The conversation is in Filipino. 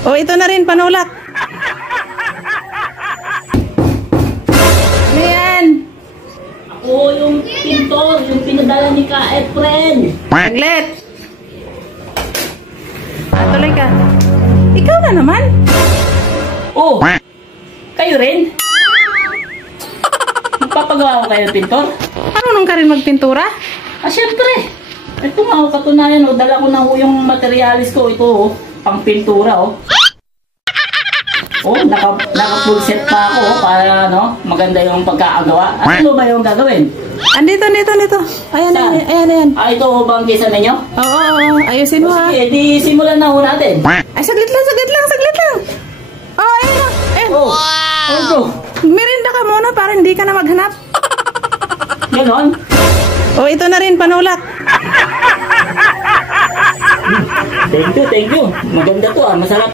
O, ito na rin, panulak. Ano yan? Ako yung pintor, yung pinadala ni Ka Efren. Saglit. Tuloy ka. Ikaw na naman. Oh, kayo rin? Magpapagawa ko kayo ng pintor? Marunong ka rin magpintura? Syempre. Ito nga, katunayan, dala ko na yung materialis ko. Ito, pang pintura, naka full set pa ako, para, maganda yung pagkakagawa. Ano ba yung gagawin? Andito. Ayan. Ito ba ang kisa ninyo? Oo. Ayusin mo, ha. Sige, di simulan na ho natin. Ay, saglit lang. Oh, ayun. Oh, ito. Merinda ka muna para hindi ka na maghanap. Ganon. O, ito na rin, panulak. Thank you. Maganda to, masarap.